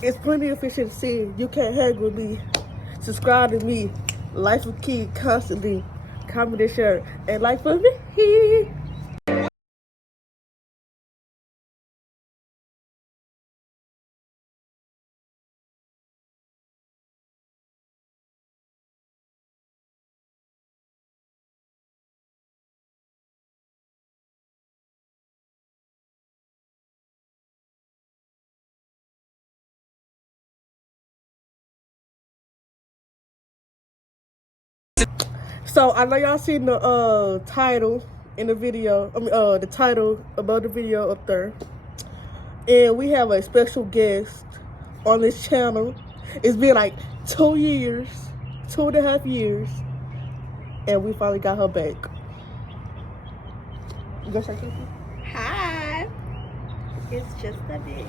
It's plenty of fish in the sea. You can't hang with me. Subscribe to me. Life with Key constantly. Comment and share. And like for me. So I know y'all seen the title in the video. The title above the video up there. And we have a special guest on this channel. It's been like 2 years, 2.5 years, and we finally got her back. You gonna say something? Hi. It's just a bit.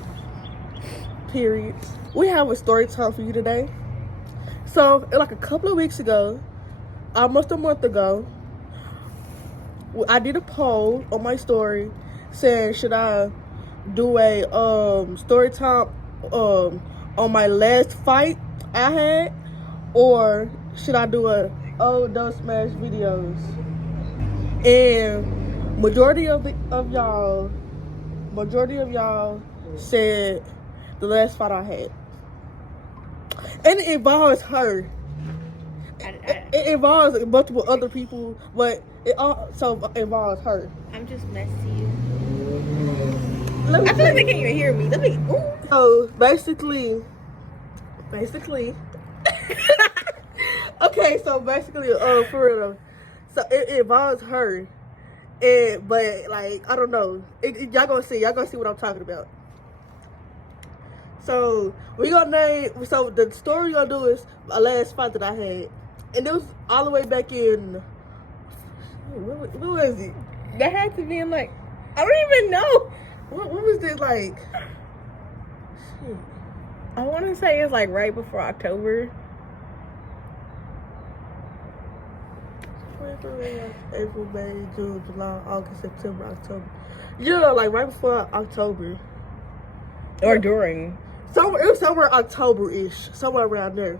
Period. We have a story time for you today. So, like a couple of weeks ago, almost a month ago, I did a poll on my story saying, should I do a story time on my last fight I had, or should I do a old Don't Smash videos? And majority of y'all said the last fight I had, and it involves her. It involves multiple other people, but it also involves her. I'm just messy. I feel like they can't even hear me. Let me. Ooh. So basically. Okay, so basically, for real. So it involves her, but like I don't know. Y'all gonna see what I'm talking about. So we gonna name. So the story we're gonna do is my last fight that I had, and it was all the way back in. What was it? That had to be in like, I don't even know. What was this like? Shit. I want to say it's like right before October. April, May, June, July, August, September, October. Yeah, like right before October. Or during. It was somewhere October-ish. Somewhere around there.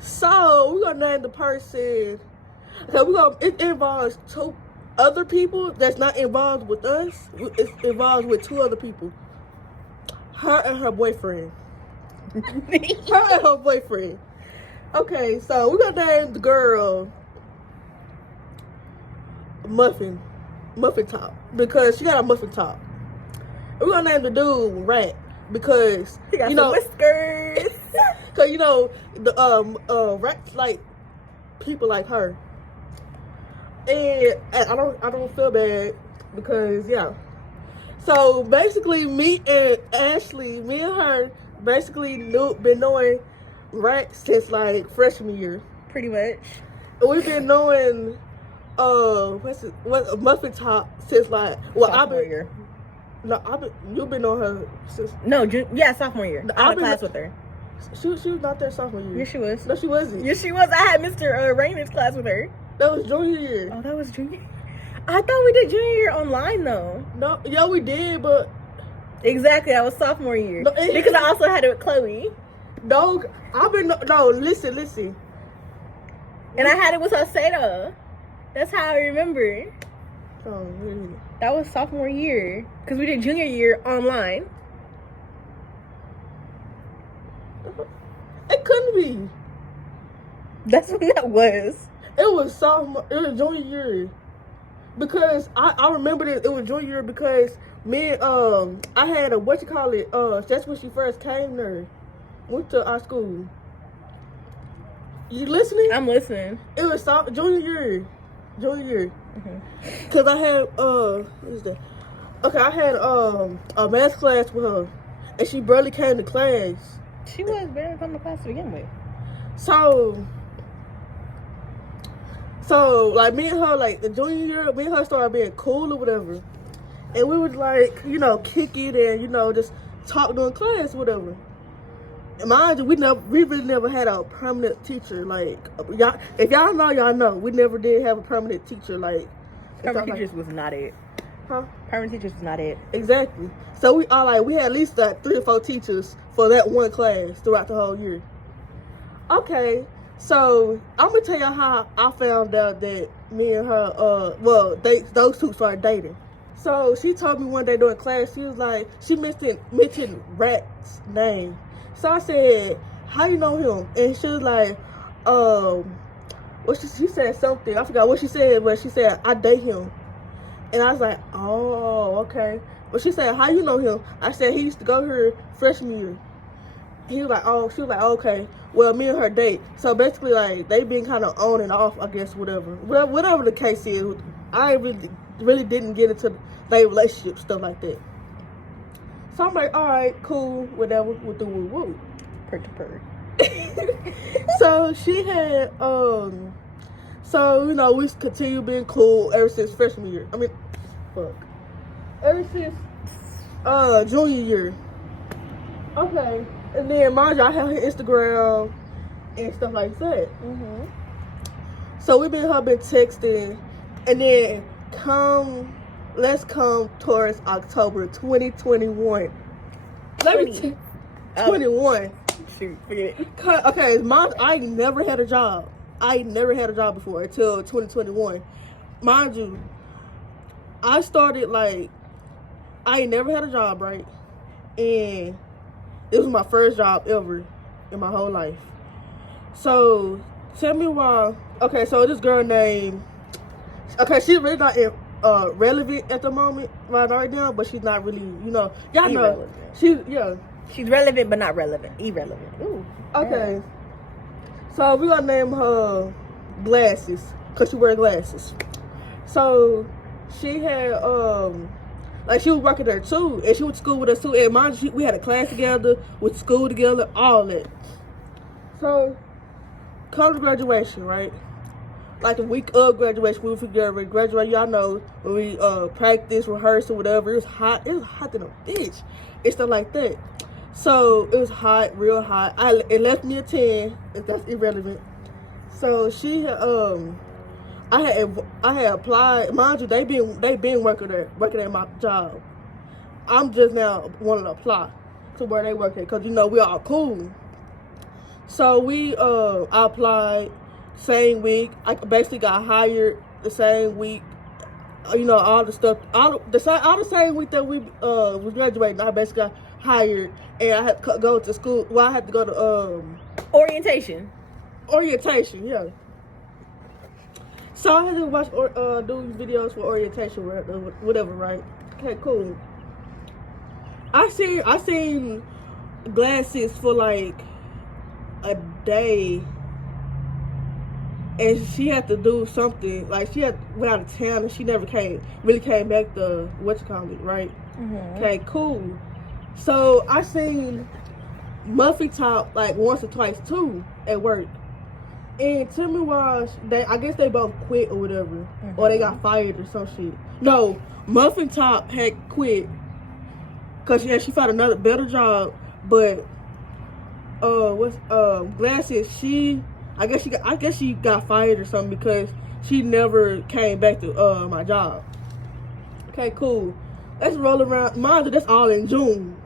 So, we're going to name the person. So, it involves 2 other people that's not involved with us. It's involved with 2 other people. Her and her boyfriend. Okay, so we're gonna name the girl Muffin Top, because she got a muffin top. We're gonna name the dude Rat because he got some whiskers. Cause the rats like people like her, and I don't feel bad because yeah. So basically, me and her, basically been knowing Rat since like freshman year. Pretty much. We've been knowing Muffin Top since like sophomore year. No, you've been knowing her since sophomore year. I had a class with her. She was not there sophomore year. Yes, she was. No, she wasn't. Yes, she was. I had Mr. Raymond's class with her. That was junior year. Oh, that was junior. I thought we did junior year online though. No, yeah, we did, but exactly, that was sophomore year. No, because I also had it with Chloe. No, listen. And I had it with Hoseda. That's how I remember. Oh, really? That was sophomore year. Because we did junior year online. It couldn't be. That's when that was. It was sophomore. It was junior year. Because I remember it was junior year because me and I had a that's when she first came there. Went to our school. You listening? I'm listening. It was junior year. Mm-hmm. Cause I had what is that? Okay, I had a math class with her, and she barely came to class. She was barely coming to class to begin with. So like me and her, like the junior year, me and her started being cool or whatever, and we would like kick it and just talk during class or whatever. And mind you, we really never had a permanent teacher. Like y'all, if y'all know, we never did have a permanent teacher. Like permanent teachers was not it. Huh? Permanent teachers was not it. Exactly. So we had at least 3 or 4 teachers for that one class throughout the whole year. Okay, so I'm gonna tell you how I found out that me and her, those two started dating. So she told me one day during class, she was like, she mentioned Rat's name. So I said, how you know him? And she was like, she said something. I forgot what she said, but she said, I date him. And I was like, oh, okay. But she said, how you know him? I said, he used to go here freshman year. He was like, oh, she was like, okay. Well, me and her date. So basically, like, they been kind of on and off, I guess, whatever the case is. I really didn't get into their relationship, stuff like that. So I'm like, all right, cool, whatever, with the woo-woo. Purr to purr. So she had, so, you know, we continue being cool ever since freshman year. I mean, ever since, junior year. Okay. And then, mind you, I have her Instagram and stuff like that. Mm-hmm. So we been texting, and then let's come towards October 2021. Let me 21. Shoot, forget it. Okay, I never had a job. I never had a job before until 2021. Mind you, I started I ain't never had a job, right? And it was my first job ever in my whole life. So, tell me why. Okay, so this girl named, she's really not relevant at the moment right now, but she's not really, y'all know. She's relevant, but not relevant. Irrelevant. Ooh. Okay. Yeah. So, we're going to name her Glasses, because she wears glasses. So, she had, she was working there too, and she went to school with us too. And mind you, we had a class together, went to school together, all that. So, come to graduation, right? Like the week of graduation, we graduate. Y'all know when we practice, rehearse, or whatever. It was hot. It was hot than a bitch. And stuff like that. So it was hot, real hot. It left me a 10. If that's irrelevant. So she I had applied. Mind you, they been working at my job. I'm just now wanting to apply to where they work at, because we all cool. So I applied same week. I basically got hired the same week. All the stuff, all the same week that we was graduating. I basically got hired, and I had to go to school. Well, I had to go to orientation. Orientation, yeah. So I had to watch do videos for orientation, whatever, right? Okay, cool. I seen Glasses for like a day, and she had to do something. Like she went out of town, and she never came back to right? Mm-hmm. Okay, cool. So I seen Muffy Top like once or twice too at work. And tell me why I guess they both quit or whatever. Mm-hmm. Or they got fired or some shit. No, Muffin Top had quit. Cause she found another better job. But Glasses, I guess she got fired or something because she never came back to my job. Okay, cool. Let's roll around. Mind you, that's all in June.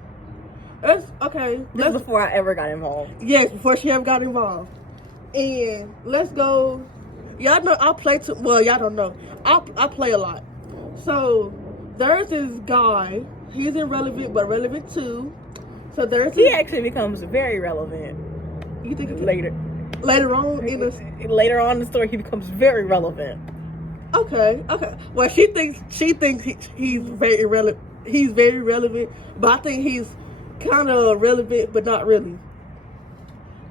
That's okay. That's before I ever got involved. Yes, before she ever got involved. And let's go. Y'all know I play too. Well, y'all don't know. I play a lot. So there's this guy. He's irrelevant, but relevant too. So he actually becomes very relevant. You think later on later on in the story he becomes very relevant. Okay. Well, she thinks he's very relevant. He's very relevant, but I think he's kind of relevant, but not really.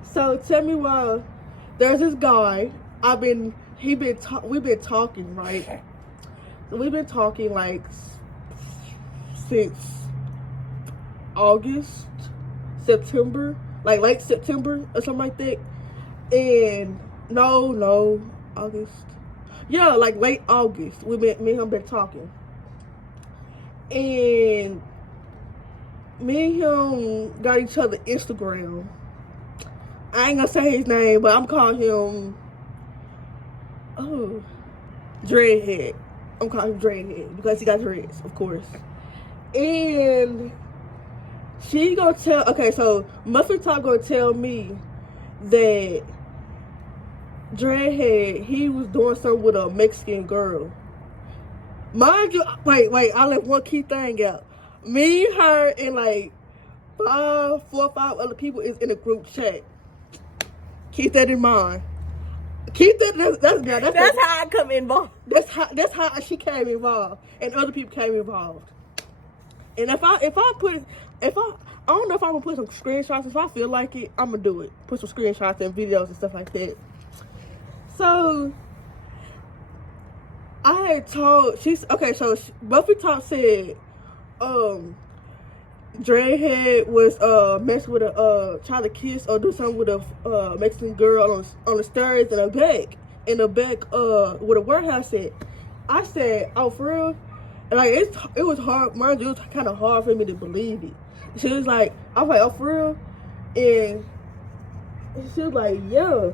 So tell me why. There's this guy. We've been talking, right? So we've been talking like since August, September, like late September or something like that. And no, August. Yeah, like late August. Me and him been talking. And me and him got each other Instagram. I ain't gonna say his name, but I'm calling him Dreadhead. I'm calling him Dreadhead because he got dreads, of course. And she gonna tell, okay, so Muffin Top gonna tell me that Dreadhead, he was doing something with a Mexican girl. Mind you, wait, I left one key thing out. Me, her, and like 4 or 5 other people is in a group chat. Keep that in mind. Keep that. That's how I come involved. That's how she came involved, and other people came involved. And if I don't know if I'm gonna put some screenshots. If I feel like it, I'm gonna do it. Put some screenshots and videos and stuff like that. So I had told So Buffy Top said, Dreadhead was messing with trying to kiss or do something with a Mexican girl on the stairs in the back with a warehouse set. I said, oh, for real? And like it was hard, mind you, it was kind of hard for me to believe it. She was like, I was like, oh, for real? And she was like, yeah.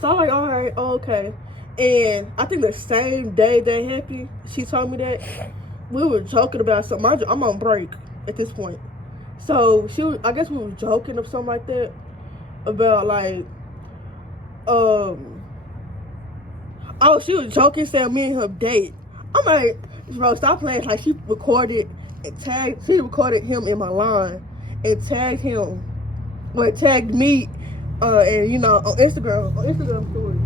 So I'm like, all right, okay. And I think the same day that happened, she told me that we were joking about something. Mind you, I'm on break at this point. So I guess we were joking or something like that about like, she was joking saying me and her date. I'm like, bro, stop playing. Like she recorded him in my line and tagged him, or tagged me, and on Instagram story.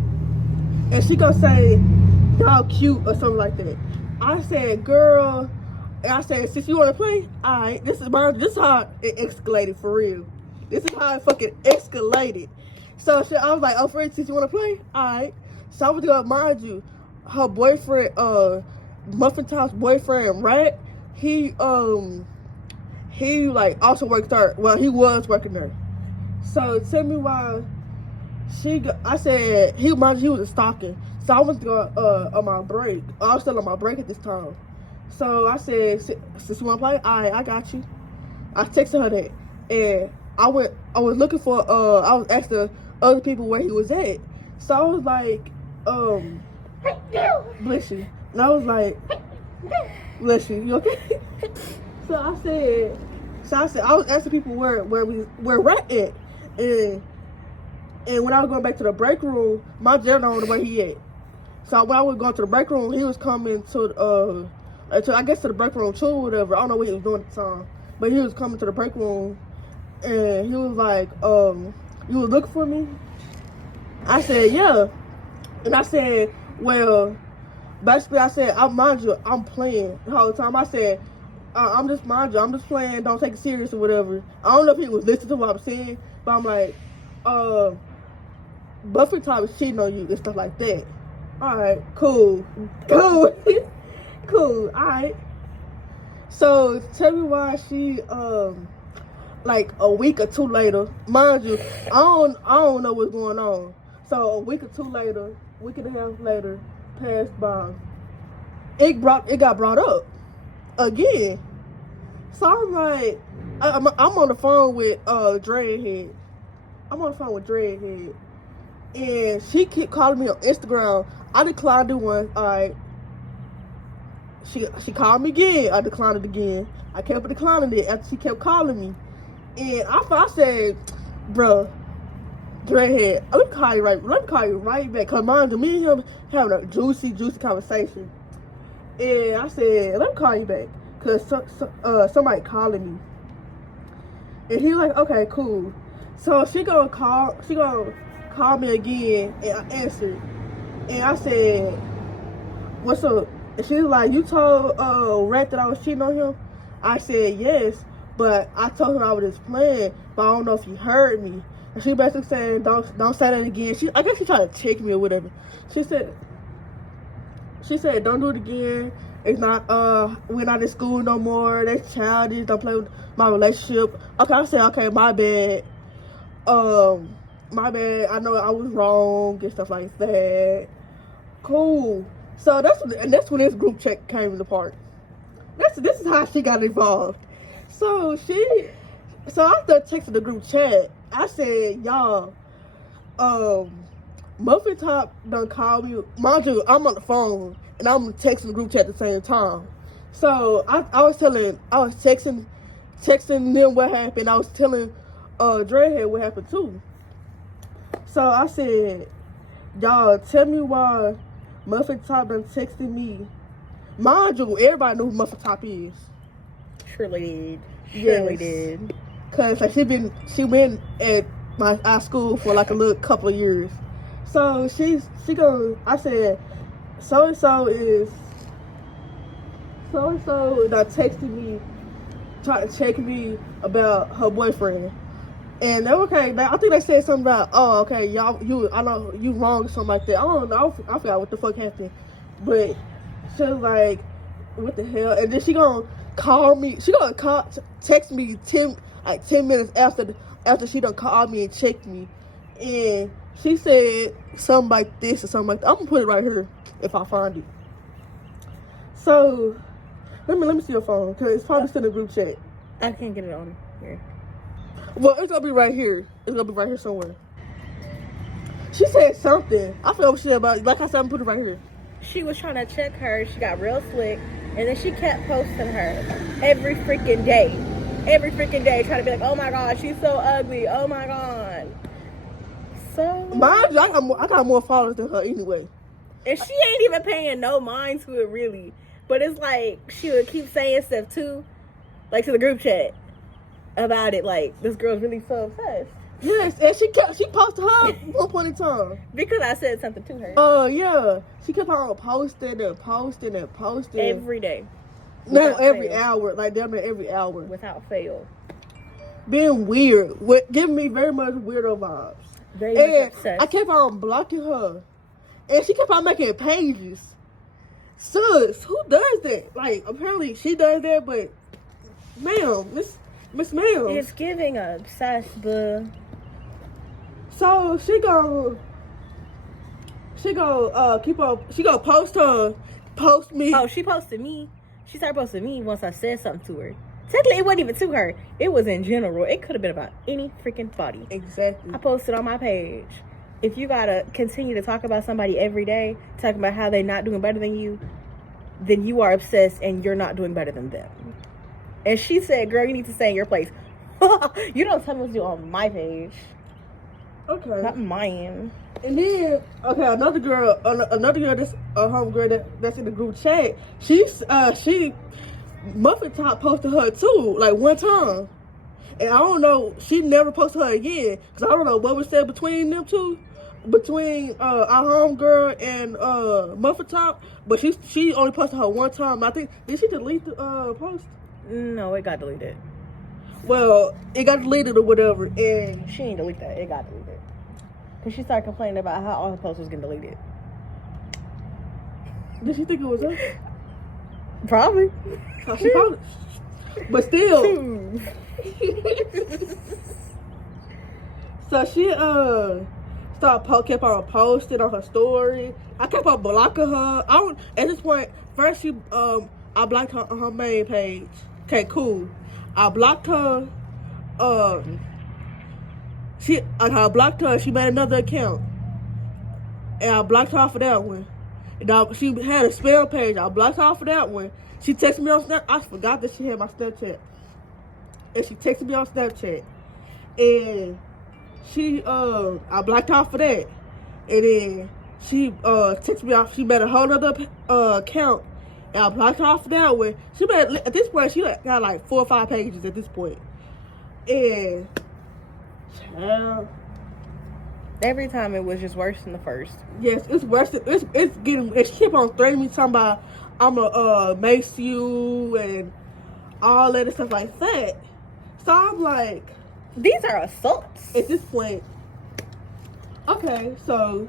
And she gonna say, y'all cute or something like that. I said, girl, and I said, since you wanna play, alright, this is how it escalated for real. This is how it fucking escalated. So I was like, oh, friend, since you wanna play, alright. So I was gonna, mind you, her boyfriend, Muffin Top's boyfriend, Rat, he like also worked there. Well, he was working there. So tell me why I said he was a stalker. So I was going on my break. I was still on my break at this time. So I said, since you wanna play, I got you. I texted her that, and I was looking for I was asking other people where he was at. So I was like, bless you. And I was like, bless you okay? So I said I was asking people where Rat at, and when I was going back to the break room, my jail don't know where he at. So when I was going to the break room, he was coming to I guess to the break room too, or whatever. I don't know what he was doing at the time, but he was coming to the break room, and he was like, you was looking for me? I said, yeah. And I said, well, basically I said, mind you, I'm playing the whole time. I said, I'm just playing, don't take it serious or whatever. I don't know if he was listening to what I'm saying, but I'm like, Buffy Top is cheating on you and stuff like that. Alright, cool. Cool, alright. So tell me why she like a week or two later, mind you, I don't know what's going on. So a week and a half later passed by. It got brought up again. So I'm like, I'm on the phone with Dreadhead. And she kept calling me on Instagram. I declined it once. Alright. She called me again. I declined it again. I kept declining it after she kept calling me. And I said, bro, Dreadhead, let me call you right back. Cause mind you, me and him having a juicy conversation. And I said, let me call you back. Cause somebody calling me. And he like, okay, cool. So she gonna call me again, and I answered. And I said, what's up? And she was like, you told Rat that I was cheating on him? I said, yes, but I told him I was just playing, but I don't know if he heard me. And she basically saying, don't say that again. I guess she tried to check me or whatever. She said, don't do it again. It's not, we're not in school no more. That's childish. Don't play with my relationship. Okay, I said, okay, my bad. My bad. I know I was wrong and stuff like that. Cool. So that's when this group chat came into part. This is how she got involved. So I started texting the group chat. I said, y'all, Muffin Top done called me. Mind you, I'm on the phone and I'm texting the group chat at the same time. So I was texting them what happened. I was telling Dreadhead what happened too. So I said, y'all, tell me why Muffin Top done texted me. Mind you, everybody knew who Muffin Top is. Surely Yes. did. Cause like she been at our school for like a little couple of years. So she goes, I said, so and so that texted me, trying to check me about her boyfriend. And they're okay. I think they said something about, oh, okay, I know you wrong or something like that. I don't know. I forgot what the fuck happened. But she was like, what the hell? And then she gonna call me. She gonna text me 10 minutes after she done called me and checked me. And she said something like this or something like that. I'm gonna put it right here if I find it. So let me see your phone, cause it's probably still in the group chat. I can't get it on here. Well, it's gonna be right here. It's gonna be right here somewhere. She said something. I forgot what she said about. Like I said, I'm gonna put it right here. She was trying to check her. She got real slick, and then she kept posting her every freaking day, trying to be like, "Oh my god, she's so ugly. Oh my god." So mind you, I got more followers than her anyway. And she ain't even paying no mind to it really. But it's like she would keep saying stuff too, like to the group chat about it. Like, this girl's really so obsessed. Yes, and she posted her at one point in time. Because I said something to her. Oh yeah. She kept on posting Every day. No, every hour. Like damn near every hour. Without fail. Being weird. Giving me very much weirdo vibes. Very much obsessed. I kept on blocking her. And she kept on making pages. Sus, who does that? Like, apparently she does that, but ma'am, Miss Ma'am. It's giving obsessed, buh. So she go post me. Oh, she posted me. She started posting me once I said something to her. Technically, it wasn't even to her. It was in general. It could have been about any freaking body. Exactly. I posted on my page. If you gotta continue to talk about somebody every day, talking about how they're not doing better than you, then you are obsessed and you're not doing better than them. And she said, girl, you need to stay in your place. You don't tell me what to do on my page. Okay. Not mine. And then, okay, another girl that's a homegirl that's in the group chat. She Muffin Top posted her too, like one time. And I don't know, she never posted her again, because I don't know what was said between them two, between our homegirl and Muffin Top, but she only posted her one time. I think, did she delete the post? No, it got deleted. Well, it got deleted or whatever, and She ain't delete that. It got deleted. Because she started complaining about how all the posts was getting deleted. did she think it was her? Probably. How she found it? But still. So she kept on posting on her story. I kept on blocking her. At this point, first I blocked her on her main page. Okay, cool. I blocked her. I blocked her. She made another account, and I blocked her off of that one. And she had a spell page. I blocked her off of that one. She texted me on Snapchat. I forgot that she had my Snapchat. And she texted me on Snapchat. And I blocked her off for that. And then she texted me off. She made a whole other account. And I blocked her off for that one. At this point, she got like 4 or 5 pages at this point. And Every time it was just worse than the first. yes, it's worse. It's getting. And she kept on threatening me, talking about I'ma mace you and all that and stuff like that. So I'm like, These are assaults. at this point, okay, so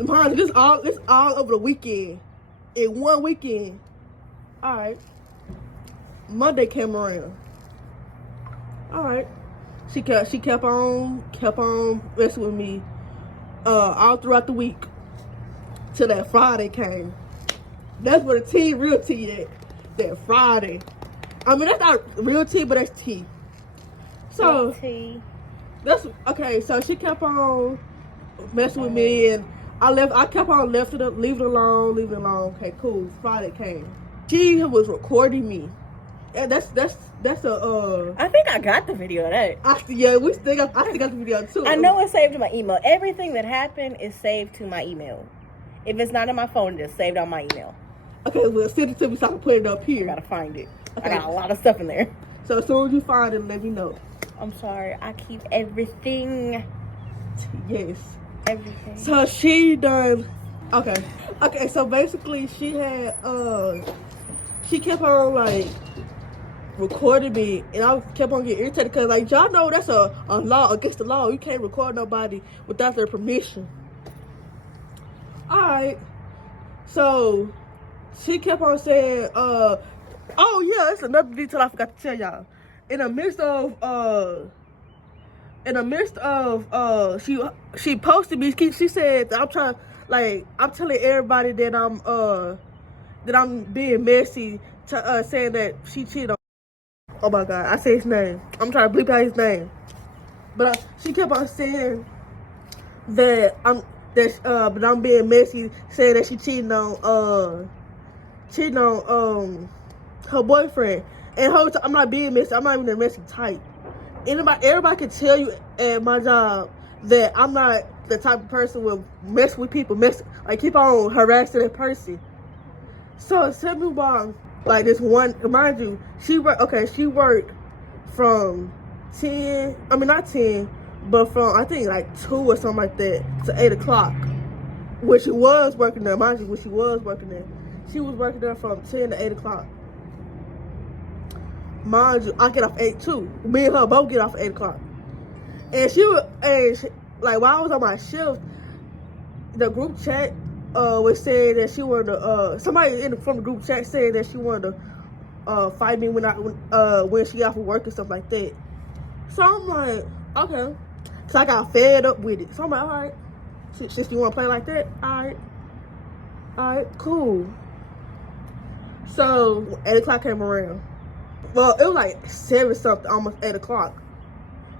mind you, this all over the weekend. In one weekend. Alright. Monday came around. Alright. She kept on messing with me all throughout the week. Till that Friday came. That's where the real tea at. That Friday. I mean, that's not real tea, but that's tea. So tea. that's okay. So she kept on messing with me, and I kept on leaving it alone. Okay, cool. Friday came. She was recording me. And that's a I think I got the video of that. I still got the video too. I know it's saved to my email. Everything that happened is saved to my email. If it's not in my phone, it's saved on my email. Okay, well, send it to me so I can put it up here. I gotta find it. Okay. I got a lot of stuff in there. So as soon as you find it, let me know. I'm sorry. I keep everything. Yes. Everything. So she done. Okay. So basically, she had she kept on like recording me, and I kept on getting irritated because like y'all know that's a law against the law. You can't record nobody without their permission. All right. So she kept on saying, oh yeah, that's another detail I forgot to tell y'all. In the midst of she posted me. She said that I'm telling everybody that I'm being messy, saying that she cheated on. Oh my God, I say his name. I'm trying to bleep out his name, but she kept on saying that but I'm being messy, saying that she cheating on her boyfriend. And I'm not being messy. I'm not even a messy type. Everybody can tell you at my job that I'm not the type of person who will mess with people, keep on harassing that person. So tell me why, like this one, mind you, she worked from 10, I mean not 10, but from I think like 2 or something like that to 8 o'clock. When she was working there, mind you, when she was working there. She was working there from 10 to 8 o'clock. Mind you, I get off 8 too. Me and her both get off 8 o'clock. And while I was on my shift, the group chat was saying that she wanted to, somebody from the group chat said that she wanted to fight me when she got off of work and stuff like that. So I'm like, okay. So I got fed up with it. So I'm like, all right. Since you want to play like that, all right, cool. So 8 o'clock came around. Well, it was like 7 something, almost 8 o'clock.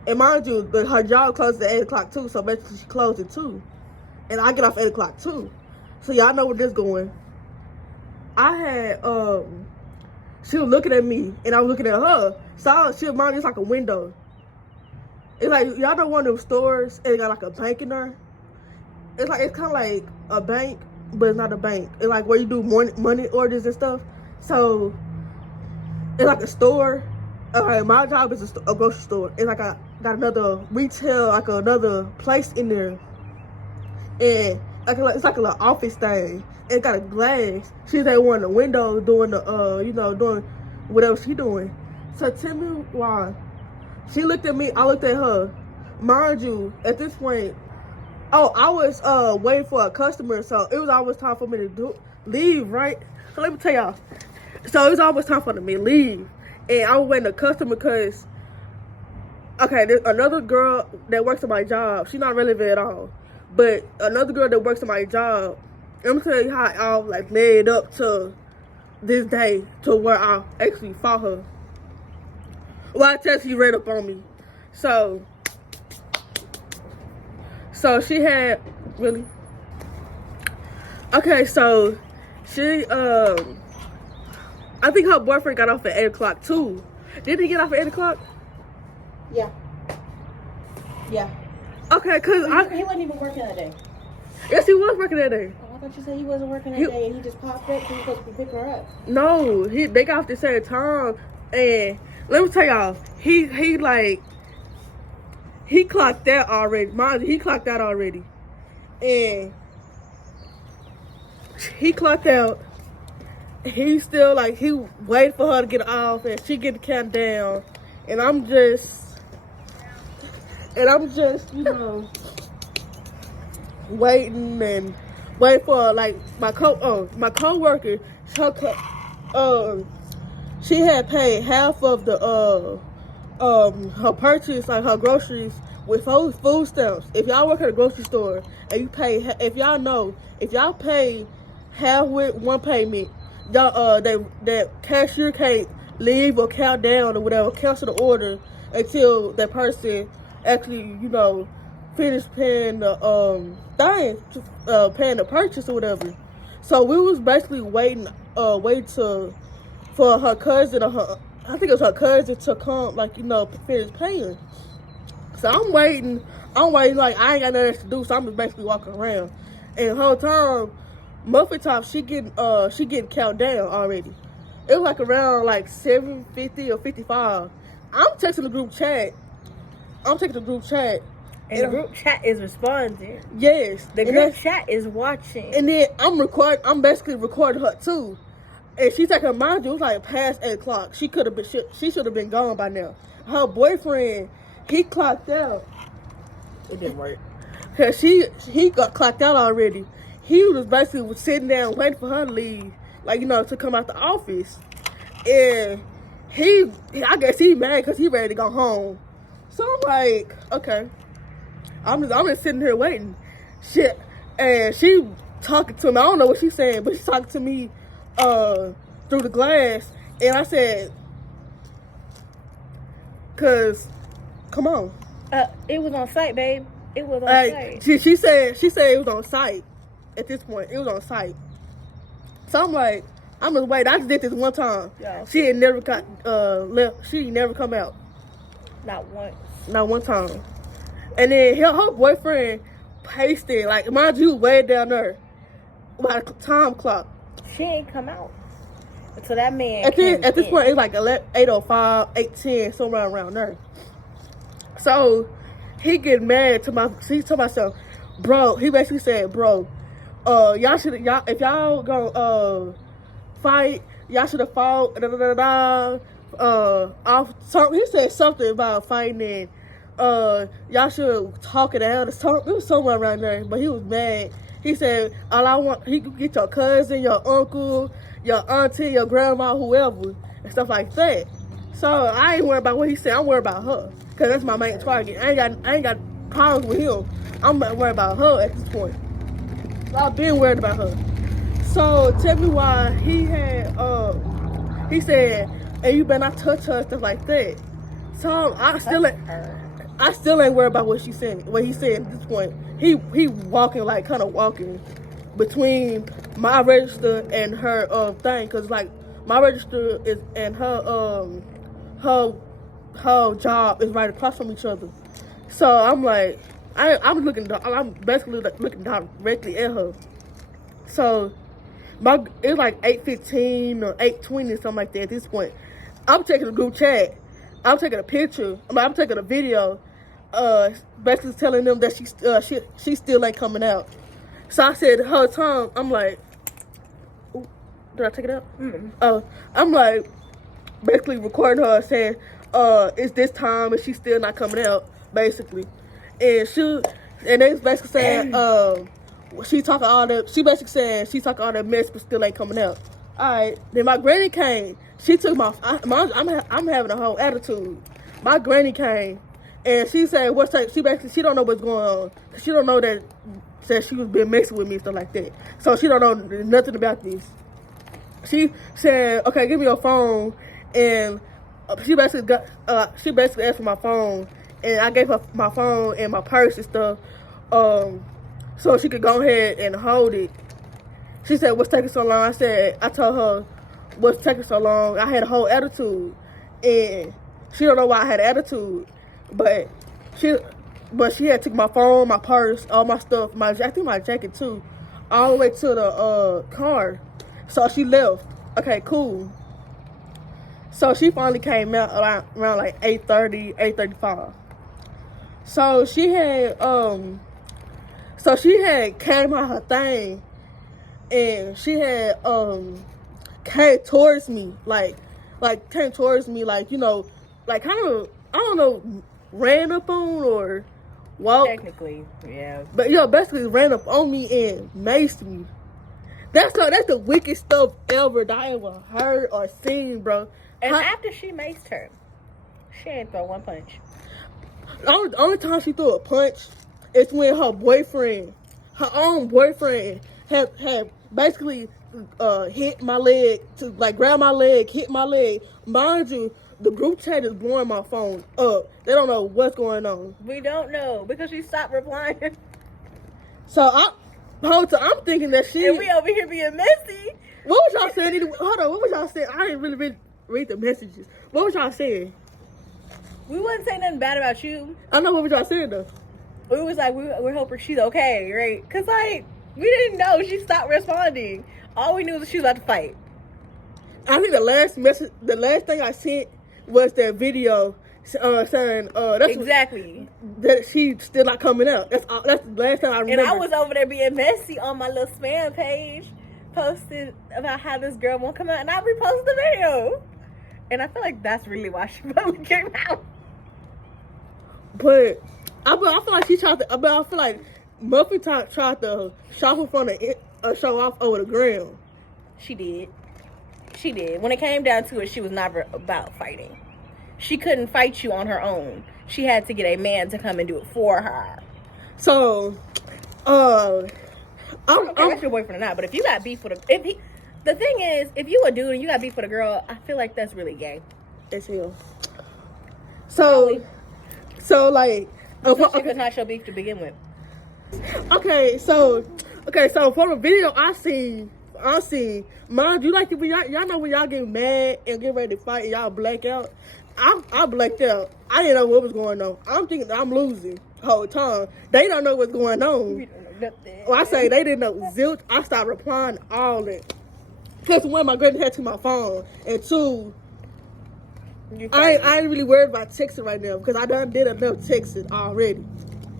And mind you, her job closed at 8 o'clock too, so basically she closed at 2. And I get off 8 o'clock too. So y'all know where this going. I had, she was looking at me, and I was looking at her. So she was mind, it's like a window. It's like, y'all know one of them stores, and it got like a bank in there? It's kind of like a bank, but it's not a bank. It's like where you do money orders and stuff. So it's like a store. My job is a grocery store. It's like I got another retail, like another place in there, and it's like a little office thing. It got a glass. She's at one of the windows doing doing whatever she doing. So tell me why. She looked at me. I looked at her. Mind you, at this point, I was waiting for a customer, so it was always time for me to leave, right? So let me tell y'all. So it was almost time for me to leave. And I was waiting a customer because, there's another girl that works at my job. She's not relevant at all. But another girl that works at my job, I'm gonna tell you how I like led up to this day to where I actually fought her. Well, I tell she ran up on me. So she had, really? Okay, so she, I think her boyfriend got off at 8 o'clock too. Did he get off at 8 o'clock? Yeah. Okay, cause he wasn't even working that day. Yes, he was working that day. Oh, I thought you said he wasn't working that day and he just popped up because he was supposed to be picking her up. No, they got off the same time, and let me tell y'all, he clocked that already. Mind you, he clocked out already, and he clocked out. He still he waited for her to get off, and she get the countdown, and I'm just waiting for my coworker. She had paid half of the her purchase, like her groceries, with food stamps. If y'all work at a grocery store and you pay, if y'all pay half with one payment, that cashier can't leave or count down or whatever, cancel the order until that person actually, finished paying the paying the purchase or whatever. So we was basically waiting for her cousin or her, I think it was her cousin to come, like, finish paying. So I'm waiting, like I ain't got nothing to do, so I'm just basically walking around. And the whole time, Muffin Top, she getting count down already. It was like around like 7:50 or 55. I'm texting the group chat. And the group chat is responding. Yes. The group chat is watching. And then I'm basically recording her too. And she's like, mind you, it was like past 8 o'clock. She should have been gone by now. Her boyfriend, he clocked out. It didn't work. Cause he got clocked out already. He was basically sitting down waiting for her to leave, like, to come out the office. And I guess he mad because he ready to go home. So I'm like, okay. I'm just sitting here waiting. Shit. And she talking to me. I don't know what she's saying, but she's talking to me through the glass. And I said, cause, come on. It was on site, babe. It was on site. She said it was on site. At this point, it was on site. So I'm like, I'm just waiting. I just did this one time. Yeah. She had never got left. She never come out. Not once. Not one time. And then her boyfriend pasted, like, mind you, way down there by the time clock. She ain't come out. So that man at this point, it's like 8:05, 8:10, somewhere around there. So he get mad he told myself, bro, he basically said, bro, if y'all gonna fight, y'all should have fought, he said something about fighting and y'all should talk it out or something. It was somewhere around there, but he was mad. He said, all I want, he could get your cousin, your uncle, your auntie, your grandma, whoever, and stuff like that. So I ain't worried about what he said. I'm worried about her, cause that's my main target. I ain't got problems with him. I'm worried about her at this point. So I've been worried about her. So tell me why he said, hey, you better not touch her, stuff like that. So I still ain't worried about what he said at this point. He walking, like, kind of walking between my register and her thing, cause like my register is and her job is right across from each other. So I'm like, I'm basically looking directly at her. So it's like 8:15 or 8:20 something like that at this point. I'm taking a group chat. I'm taking a picture. I'm taking a video. Basically telling them that she still ain't coming out. So I said the whole time, I'm like, ooh, did I take it out? Mm-hmm. I'm like, basically recording her saying, it's this time and she's still not coming out, basically. And they was basically saying, she basically said she's talking all that mess but still ain't coming out. Alright, then my granny came. She took I'm having a whole attitude. My granny came and she said, she don't know what's going on. She don't know that she was been messing with me and stuff like that. So she don't know nothing about this. She said, okay, give me your phone. And she basically asked for my phone. And I gave her my phone and my purse and stuff, so she could go ahead and hold it. She said, what's taking so long? I told her, what's taking so long? I had a whole attitude. And she don't know why I had an attitude. But she had took my phone, my purse, all my stuff, I think my jacket too, all the way to the car. So she left. Okay, cool. So she finally came out around like 8:30, 8:35. So she had came out her thing, and she had came towards me, like like kind of, I don't know, ran up on or walked. Technically, yeah. But basically ran up on me and maced me. That's the wickedest stuff ever that I ever heard or seen, bro. And after she maced her, she ain't throw one punch. The only time she threw a punch is when her own boyfriend, had basically hit my leg, to like grab my leg, hit my leg. Mind you, the group chat is blowing my phone up. They don't know what's going on. We don't know because she stopped replying. So I'm thinking that she. And we over here being messy. What was y'all saying? Hold on, what was y'all saying? I didn't really read the messages. What was y'all saying? We wasn't saying nothing bad about you. I know what was y'all saying though. We was like, we're hoping she's okay, right? Because, like, we didn't know. She stopped responding. All we knew was she was about to fight. I think the last thing I sent was that video saying that's exactly that she's still not coming out. That's the last time I remember. And I was over there being messy on my little spam page, posted about how this girl won't come out, and I reposted the video. And I feel like that's really why she probably came out. But I feel like she tried to. I feel like Muffy tried to shop her from the show off over the ground. She did. She did. When it came down to it, she was never about fighting. She couldn't fight you on her own. She had to get a man to come and do it for her. So, I'm that's your boyfriend or not, but if you got beef with the thing is, if you a dude and you got beef with a girl, I feel like that's really gay. It's him. So like, okay. It's not your beef to begin with. Okay, so from the video I seen, mind you, like when y'all know when y'all get mad and get ready to fight and y'all black out. I blacked out. I didn't know what was going on. I'm thinking I'm losing the whole time. They don't know what's going on. We don't know nothing. Well, I say they didn't know zilch. I started replying all that. Because one, my granny had to my phone, and two, I ain't really worried about texting right now because I done did enough texting already.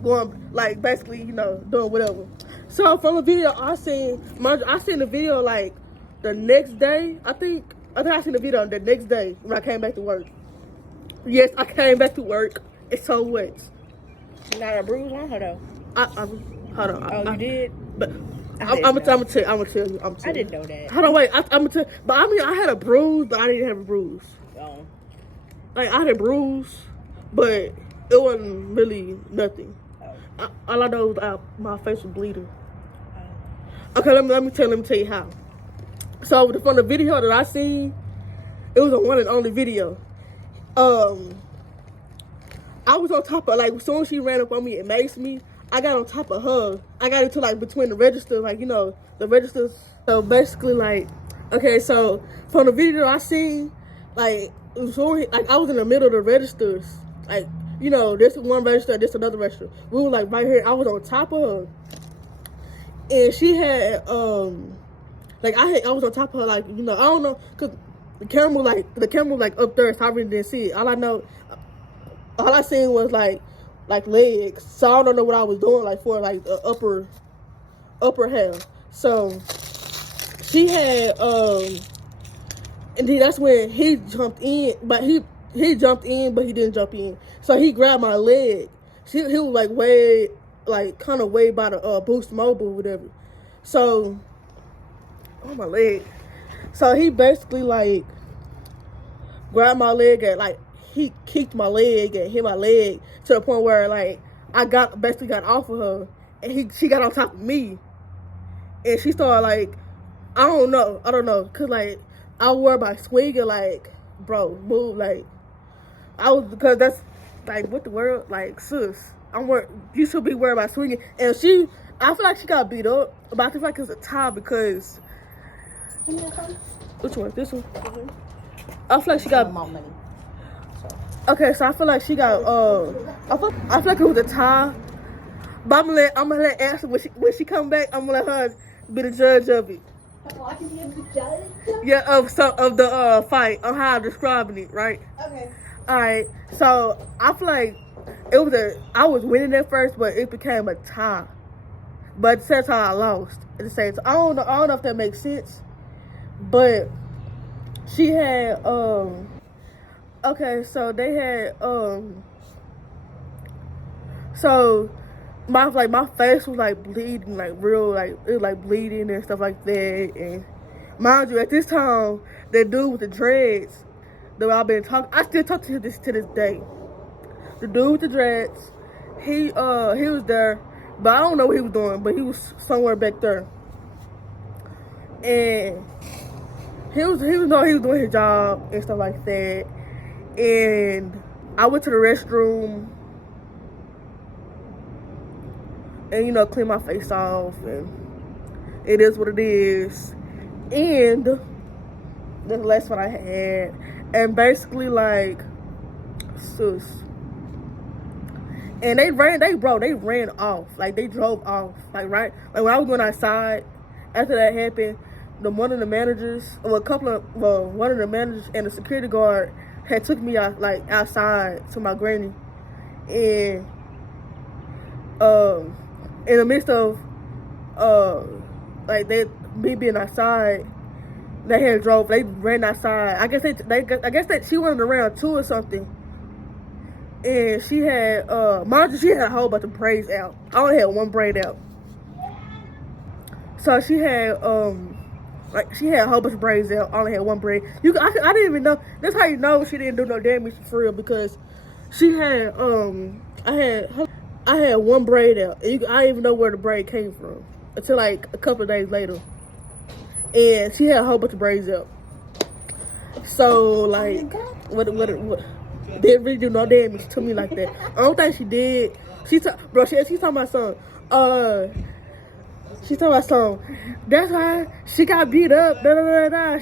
Going like basically, doing whatever. So from the video I seen the video like the next day. I think I seen the video the next day when I came back to work. Yes, I came back to work. It's so wet. You got a bruise on her though. Hold on. You did? But I'm gonna tell you. I didn't know that. Hold on, wait. I'm gonna tell. But I mean, I had a bruise, but I didn't have a bruise. Oh. Like I had a bruise, but it wasn't really nothing. Oh. All I know was my face was bleeding. Oh. Okay, let me tell you how. So from the video that I seen, it was a one and only video. I was on top of, like, as soon as she ran up on me and maced me, I got on top of her. I got into, like, between the registers, like, the registers. So, basically, like, okay, so, from the video I seen, like, I was in the middle of the registers. Like, this one register, this another register. We were, like, right here. I was on top of her. And she had, like, I was on top of her, like, I don't know, because the camera was, like, up there, so I really didn't see it. All I seen was like legs, so I don't know what I was doing like for like the upper half. So she had and then that's when he jumped in, but he jumped in, but he didn't jump in. So he grabbed my leg. He was like way, like kind of way by the Boost Mobile or whatever. So my leg. So he basically like grabbed my leg at like. He kicked my leg and hit my leg to the point where like I basically got off of her and she got on top of me and she started like I don't know cause like I was worried about swinging like bro move like because that's like what the world like sis you should be worried about swinging and I feel like she got beat up but I feel like it's a tie because which one this one I feel like she got more money. Okay, so I feel like she got I feel like it was a tie. But I'm gonna let Ashley when she come back, I'm gonna let her be the judge of it. Oh, I can be the judge? Yeah, of the fight, on how I'm describing it, right? Okay. Alright. So I feel like I was winning at first, but it became a tie. But at the same time I lost at the same time. I don't know if that makes sense. But she had okay, so they had so my face was like bleeding, like real, like it was like bleeding and stuff like that. And mind you, at this time, that dude with the dreads that I've been talking, I still talk to him to this day. The dude with the dreads, he was there, but I don't know what he was doing, but he was somewhere back there. And he was doing his job and stuff like that. and I went to the restroom and, you know, clean my face off, and it is what it is. And that's the last one I had. And basically, like, sus. And they ran off. Like, they drove off. Like, right? Like, when I was going outside, after that happened, one of the managers and the security guard had took me out, like, outside to my granny. And, in the midst of, like, me being outside, they ran outside. I guess that she wasn't around too or something. And she had, mind you, she had a whole bunch of braids out. I only had one braid out. So she had, she had a whole bunch of braids out. I only had one braid. I didn't even know. That's how you know she didn't do no damage for real, because she had, I had one braid out. I didn't even know where the braid came from until like a couple of days later. And she had a whole bunch of braids out. So, like, what didn't really do no damage to me like that. I don't think she did. She's talking about something. She's talking about something. That's why she got beat up.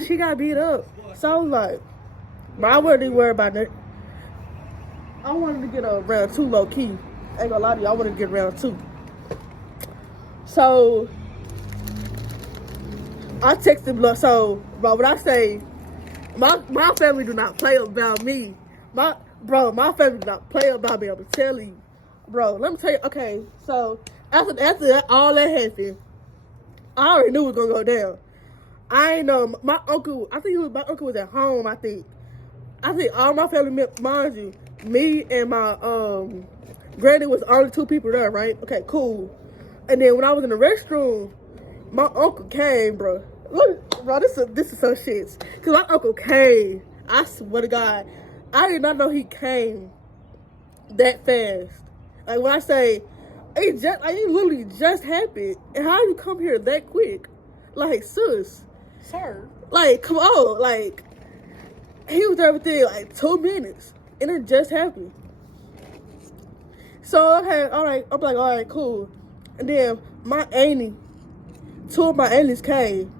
She got beat up. So I was like, but I wasn't even worried about that. I wanted to get a round 2 low key. Ain't gonna lie to you, I wanted to get round 2. So I texted Blood. So, bro, when I say my family do not play about me, my family do not play about me. I'm telling you, bro. Let me tell you. Okay, so after that, all that happened, I already knew it was gonna go down. I ain't know my uncle. My uncle was at home. I think all my family, mind you, me and my granny was the only 2 people there, right? Okay, cool. And then when I was in the restroom, my uncle came, bro. Look, bro, this is some shit. Cause my uncle came. I swear to God, I did not know he came that fast. Like, when I say, it literally just happened. And how you come here that quick? Like, sis. Sir. Like, come on. Like, he was there within like 2 minutes. And it just happened. So, okay, I'm like, all right, cool. And then my auntie, 2 of my aunties came.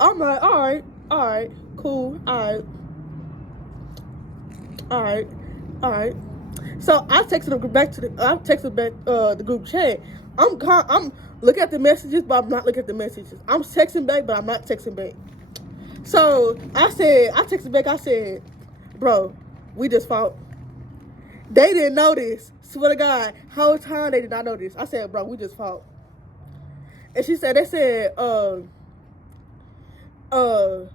I'm like, all right, cool, all right. So I texted back the group chat. I'm looking at the messages, but I'm not looking at the messages. I'm texting back, but I'm not texting back. So I texted back. I said, bro, we just fought. They didn't know this. Swear to God, whole time they did not know this. I said, bro, we just fought. And they said, what y'all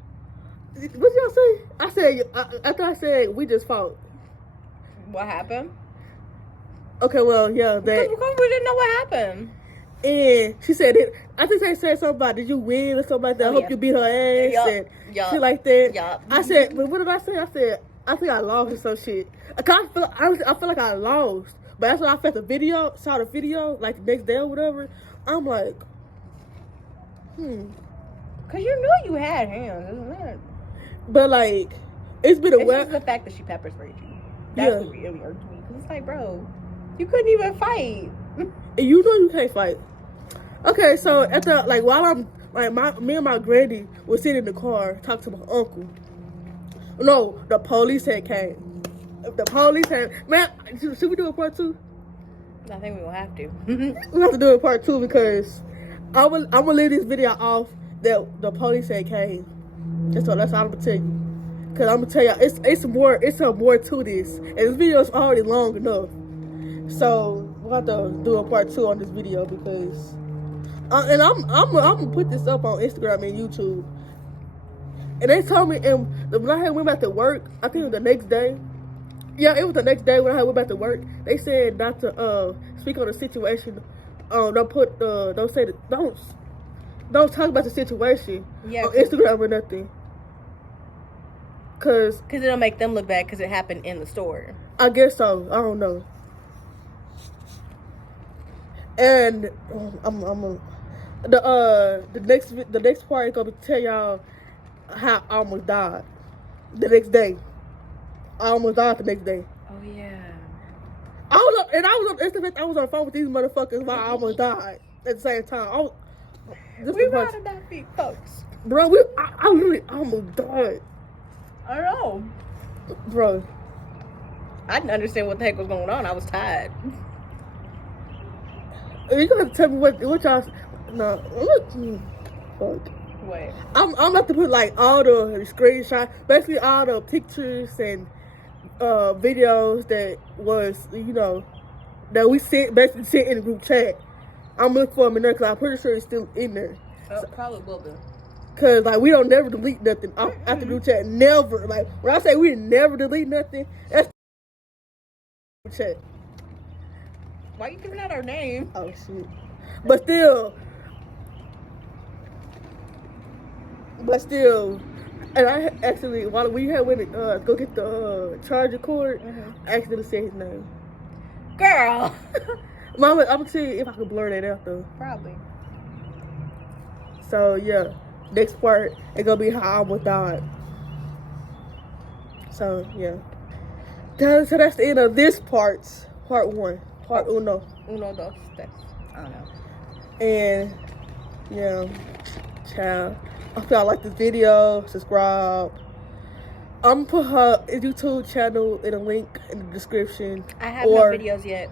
say? I said, after I said, we just fought. What happened? Okay, well, yeah, that. Because we didn't know what happened. And she said, I think they said something about, did you win or something like that? I hope you beat her ass and shit like that. Yup. I said, but what did I say? I said, I think I lost or some shit. I feel like I lost. But after I saw the video, like the next day or whatever, I'm like, Because you knew you had hands, isn't it? But, like, it's been a while. It's just the fact that she pepper sprayed you. That's what really irked me. Because it's like, bro, you couldn't even fight. And you know you can't fight. Okay, so after, like, while I'm, like, me and my granny was sitting in the car talking to my uncle. No, the police had came. The police had, man, should we do a part 2? I think we will have to. We have to do a part 2 because I'm gonna leave this video off that the police had came. That's all I'm gonna tell you. Cause I'm gonna tell you, it's some more to this, and this video is already long enough. So we'll have to do a part 2 on this video because, and I'm gonna put this up on Instagram and YouTube. And they told me, and when I went back to work, I think it was the next day. Yeah, it was the next day when I went back to work. They said not to speak on the situation. Don't talk about the situation on Instagram or nothing. Cause it'll make them look bad because it happened in the store. I guess so. I don't know. And the next part is gonna tell y'all how I almost died the next day. I almost died the next day. Oh yeah. I was on Instagram. I was on the phone with these motherfuckers while I almost died at the same time. We gotta not be folks. Bro, I literally almost died. I know. Bro. I didn't understand what the heck was going on. I was tired. You gonna tell me what y'all? No, fuck. Wait. I'm about to put like all the screenshots, basically all the pictures and videos that was that we basically sent in the group chat. I'm looking for them in there because I'm pretty sure it's still in there. Probably will be. Cause like we don't never delete nothing after the group chat. Never. Like when I say we never delete nothing, that's the group chat. Why you giving out our name? Oh shit. But still, and I actually while we had went to go get the charger cord, I accidentally said his name. Girl. Mama, I'm gonna see if I can blur that out though. Probably. So yeah, next part it's gonna be how I almost died. So yeah, so that's the end of this part 1, part uno. Uno, dos, tres. I don't know. And yeah, child. I hope y'all like this video. Subscribe. I'm gonna put her YouTube channel in a link in the description. I have no videos yet.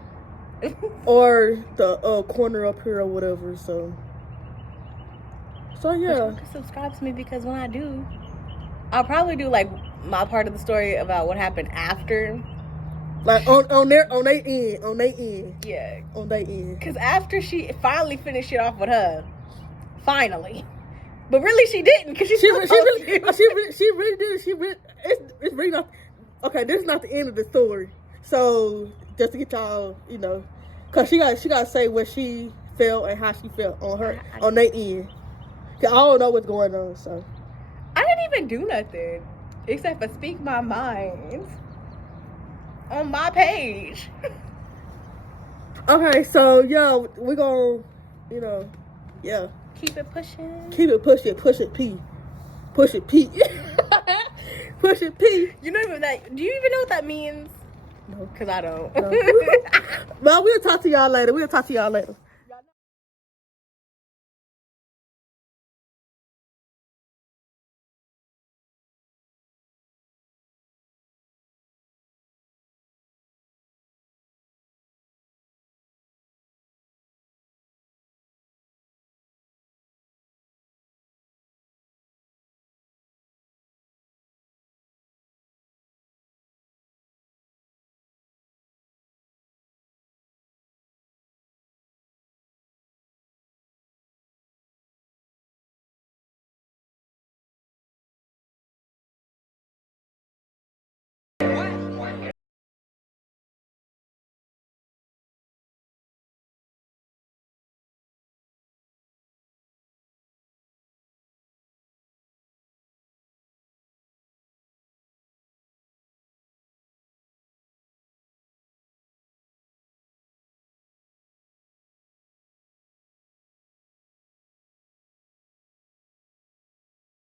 Or the corner up here or whatever. So yeah. You can subscribe to me because when I do, I'll probably do like my part of the story about what happened after. Like on their end. Yeah. On their end. Because after she finally finished it off with her, finally. But really she didn't because she really did. It's really not. Okay, this is not the end of the story. So just to get y'all, because she got to say what she felt and how she felt on their end. Cause I don't know what's going on. So I didn't even do nothing except for speak my mind on my page. Okay, so yeah, we're gonna, yeah. Keep it pushing. Keep it pushing. Push it P. Push it P. Push it P. You know that? Do you even know what that means? No, because I don't. No. Well, we'll talk to y'all later.